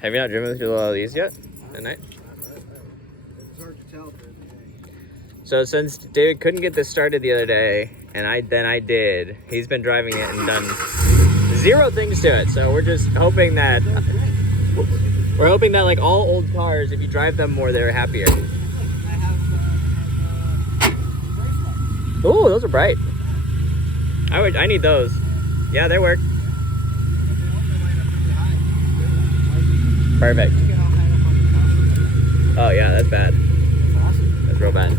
Have you not driven through all of these yet at night? It's hard to tell. So since David couldn't get this started the other day, and I did, he's been driving it and done 0 things to it. So we're just hoping that like all old cars, if you drive them more, they're happier. Oh, those are bright. I need those. Yeah, they work. Perfect. Oh yeah, that's bad. That's real bad.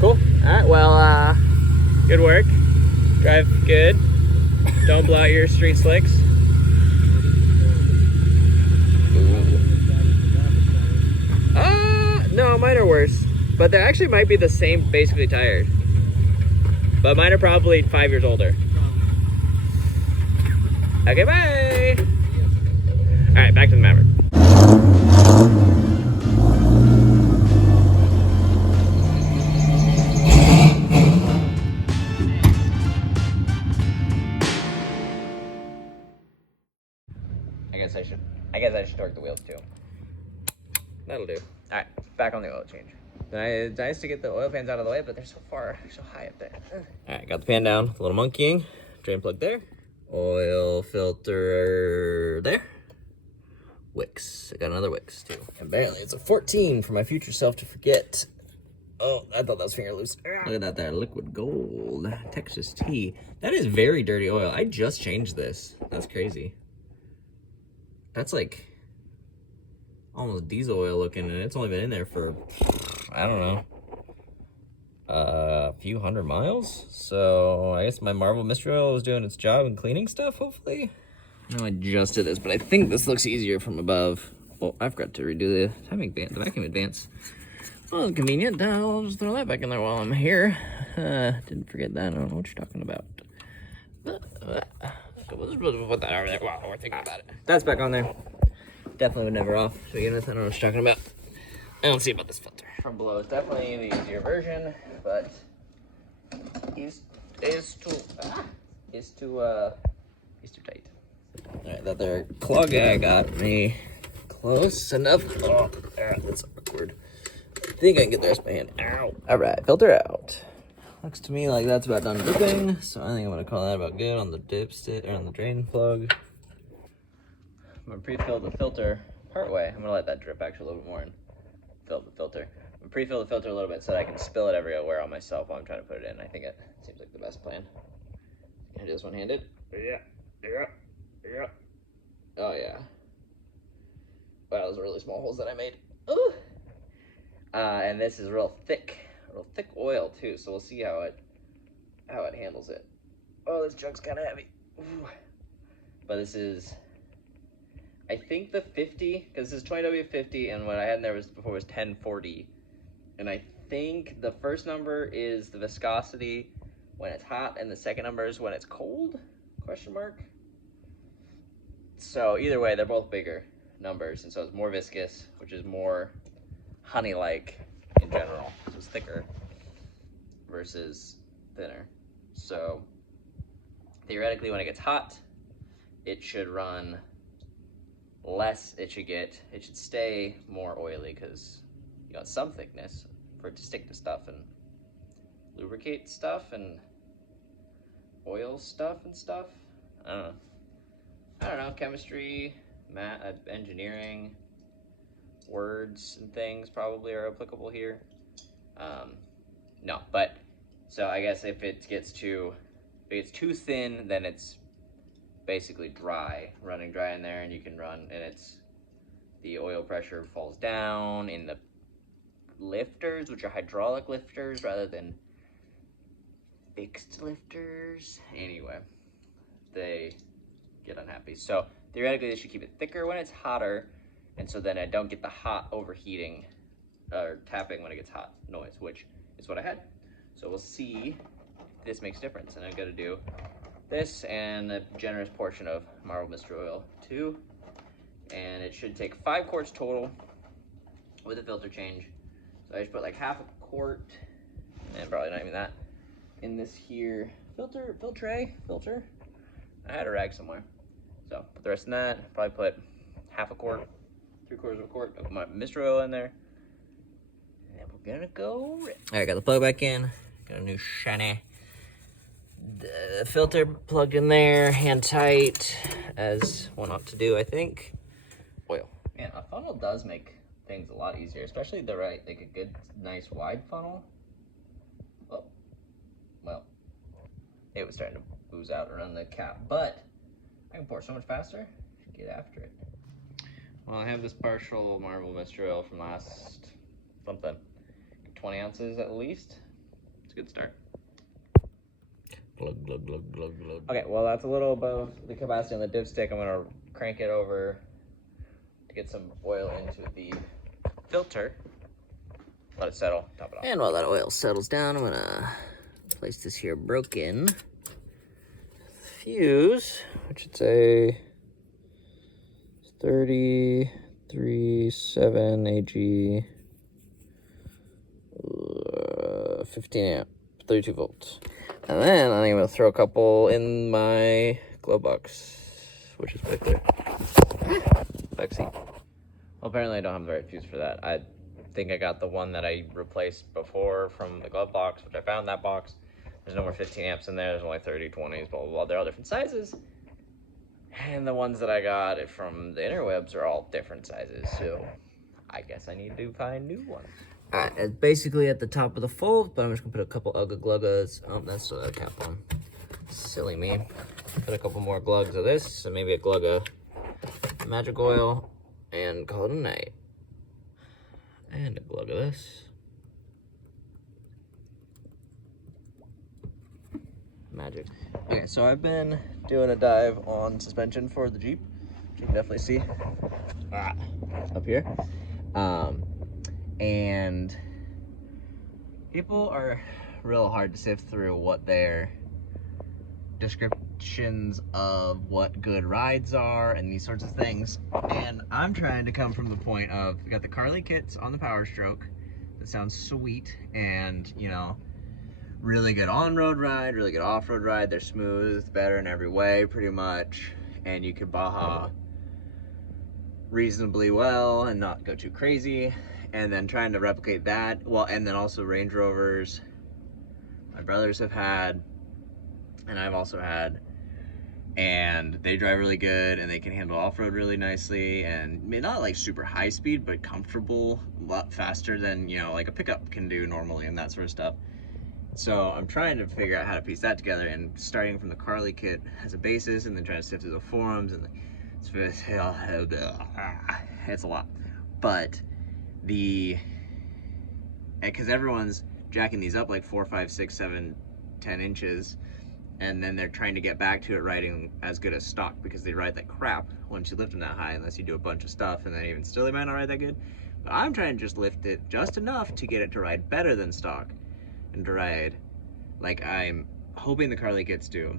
Cool. Alright, well, good work. Drive good. Don't blow out your street slicks. No, mine are worse. But they actually might be the same, basically, tires. But mine are probably 5 years older. Okay, bye! Alright, back to the Maverick. I guess I should torque the wheels too. That'll do. Alright, back on the oil change. It's nice to get the oil pans out of the way, but they're so high up there. Alright, got the pan down, a little monkeying. Drain plug there. Oil filter there. Wicks. I got another Wicks too. And barely, it's a 14 for my future self to forget. Oh, I thought that was finger loose. Look at that there, liquid gold. Texas tea. That is very dirty oil. I just changed this. That's crazy. That's like almost diesel oil looking, and it's only been in there for, I don't know, a few 100 miles. So I guess my Marvel Mystery Oil was doing its job and cleaning stuff, hopefully. I know I just did this, but I think this looks easier from above. Oh, I forgot to redo the vacuum advance. Well, convenient. I'll just throw that back in there while I'm here. Didn't forget that. I don't know what you're talking about. We'll just put that over there while we're thinking about it. That's back on there. Definitely would never off. So again, I don't know what you're talking about. I don't see about this filter. From below is definitely the easier version, but is too tight. Alright, that there claw guy got me close enough. Oh, that's awkward. I think I can get the rest of my hand. Ow. Alright, filter out. Looks to me like that's about done dripping, so I think I'm gonna call that about good on the dipstick or on the drain plug. I'm gonna pre-fill the filter part way. I'm gonna let that drip actually a little bit more and fill the filter. I'm gonna pre-fill the filter a little bit so that I can spill it everywhere on myself while I'm trying to put it in. I think it seems like the best plan. Can I do this one-handed? Yeah. Oh yeah. Wow, those are really small holes that I made. Ooh. And this is real thick oil too, so we'll see how it handles it. Oh, this jug's kind of heavy. Ooh. But this is, I think the 50, because this is 20W50, and what I had in there before was 1040. And I think the first number is the viscosity when it's hot, and the second number is when it's cold, question mark. So either way, they're both bigger numbers, and so it's more viscous, which is more honey-like in general. So it's thicker versus thinner. So theoretically, when it gets hot, it should run less. It should stay more oily because you got some thickness for it to stick to stuff and lubricate stuff and oil stuff and stuff. I don't know. Chemistry, math, engineering, words and things probably are applicable here. No, but so I guess if it gets too thin, then it's basically dry, running dry in there, and you can run, and the oil pressure falls down in the lifters, which are hydraulic lifters rather than fixed lifters. Anyway, they get unhappy. So theoretically, they should keep it thicker when it's hotter, and so then I don't get the hot overheating or tapping when it gets hot noise, which is what I had. So we'll see if this makes a difference, and I've got to do this and a generous portion of Marvel Mystery Oil too, and it should take 5 quarts total with a filter change. So I just put like half a quart, and probably not even that, in this here filter. I had a rag somewhere, so put the rest in that. Probably put half a quart, 3/4 of a quart of my mystery oil in there. And we're gonna go rip. All right, got the plug back in. Got a new shiny filter plugged in there, hand tight, as one ought to do, I think. Oil. Man, a funnel does make things a lot easier, especially the right, like a good, nice wide funnel. Oh, well, it was starting to ooze out around the cap, but I can pour so much faster. Get after it. Well, I have this partial marble mystery oil from last something, 20 ounces at least. It's a good start. Glug, glug, glug, glug, glug. Okay, well, that's a little above the capacity on the dipstick. I'm gonna crank it over to get some oil into the filter. Let it settle, top it off. And while that oil settles down, I'm gonna place this here broken fuse, which it's a 33.7 AG, 15 amp, 32 volts. And then I think I'm gonna throw a couple in my glove box, which is back there. Back seat. Well, apparently I don't have the right fuse for that. I think I got the one that I replaced before from the glove box, which I found in that box. There's no more 15 amps in there. There's only 30, 20s, blah, blah, blah. They're all different sizes. And the ones that I got from the interwebs are all different sizes. So I guess I need to find new ones. All right, it's basically at the top of the fold, but I'm just gonna put a couple Ugga Gluggas. Oh, that's still got a cap on. Silly me. Put a couple more glugs of this, and maybe a glug of magic oil, and call it a night. And a glug of this. Magic. Okay, so I've been doing a dive on suspension for the Jeep, which you can definitely see up here. And people are real hard to sift through what their descriptions of what good rides are and these sorts of things. And I'm trying to come from the point of, we got the Carly kits on the Power Stroke that sounds sweet and, you know, really good on-road ride, really good off-road ride. They're smooth, better in every way, pretty much. And you can Baja reasonably well and not go too crazy. And then trying to replicate that, well, and then also Range Rovers, my brothers have had, and I've also had, and they drive really good, and they can handle off-road really nicely, and not like super high speed, but comfortable, a lot faster than, you know, like a pickup can do normally and that sort of stuff. So I'm trying to figure out how to piece that together, and starting from the Carly kit as a basis, and then trying to sift through the forums, and it's a lot. But because everyone's jacking these up like 4, 5, 6, 7, 10 inches, and then they're trying to get back to it riding as good as stock, because they ride like crap once you lift them that high, unless you do a bunch of stuff, and then even still they might not ride that good. But I'm trying to just lift it just enough to get it to ride better than stock, and to ride like I'm hoping the Carly kits do,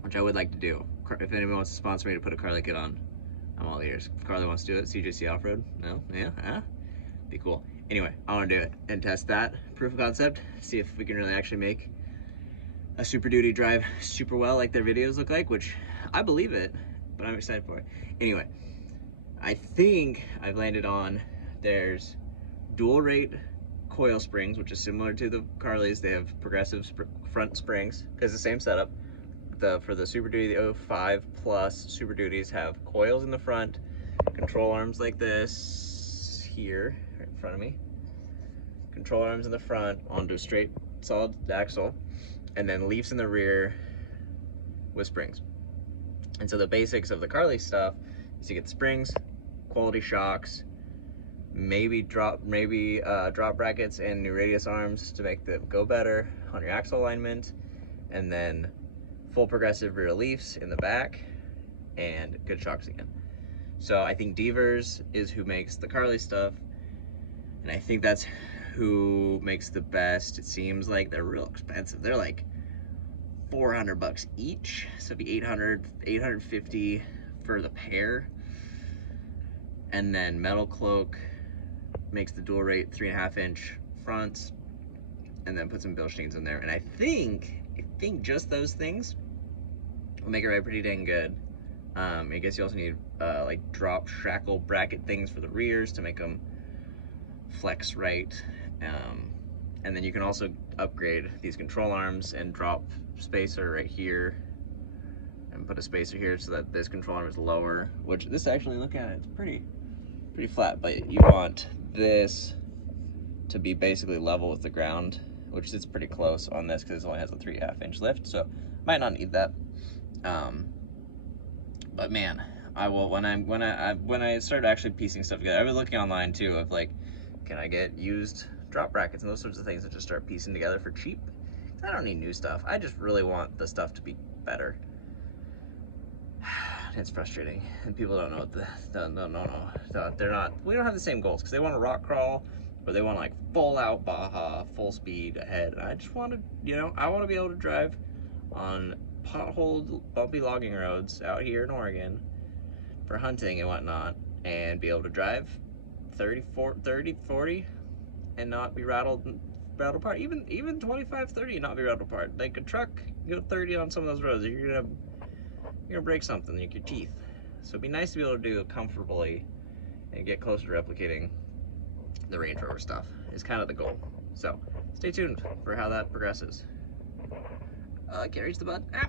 which I would like to do. If anyone wants to sponsor me to put a Carly kit on, I'm all ears. If Carly wants to do it, CJC Off-Road, no, yeah, be cool. Anyway, I want to do it and test that proof of concept, see if we can really actually make a Super Duty drive super well like their videos look like, which I believe it, but I'm excited for it. Anyway, I think I've landed on, there's dual rate coil springs, which is similar to the Carlys. They have progressive front springs, because the same setup. For the Super Duty, the 05 plus Super Duties have coils in the front, control arms like this here, right in front of me. Control arms in the front onto a straight solid axle, and then leaves in the rear with springs. And so the basics of the Carly stuff is you get springs, quality shocks, maybe drop brackets and new radius arms to make them go better on your axle alignment, and then full progressive rear leafs in the back, and good shocks again. So I think Devers is who makes the Carly stuff, and I think that's who makes the best. It seems like they're real expensive. They're like $400 each, so it'd be 800, 850 for the pair. And then Metal Cloak makes the dual rate 3.5 inch fronts, and then put some Bilsteins in there. And I think just those things will make it ride pretty dang good I guess you also need like drop shackle bracket things for the rears to make them flex right. And then you can also upgrade these control arms and drop spacer right here and put a spacer here so that this control arm is lower, which this actually, look at it, it's pretty flat, but you want this to be basically level with the ground, which is pretty close on this because it only has a 3.5 inch lift, so might not need that. But man, I will when I started actually piecing stuff together. I was looking online too of like, can I get used drop brackets and those sorts of things and just start piecing together for cheap? I don't need new stuff. I just really want the stuff to be better. It's frustrating, and people don't know what they're not. We don't have the same goals because they want to rock crawl, or they want like full out Baja, full speed ahead. And I just want to, you know, I want to be able to drive on potholed, bumpy logging roads out here in Oregon for hunting and whatnot, and be able to drive 30, 40, and not be rattled apart. Even 25, 30 and not be rattled apart. Like a truck, you go 30 on some of those roads, you're gonna break something like your teeth. So it'd be nice to be able to do it comfortably and get closer to replicating the Range Rover stuff is kind of the goal. So stay tuned for how that progresses. Can't reach the button. Ah.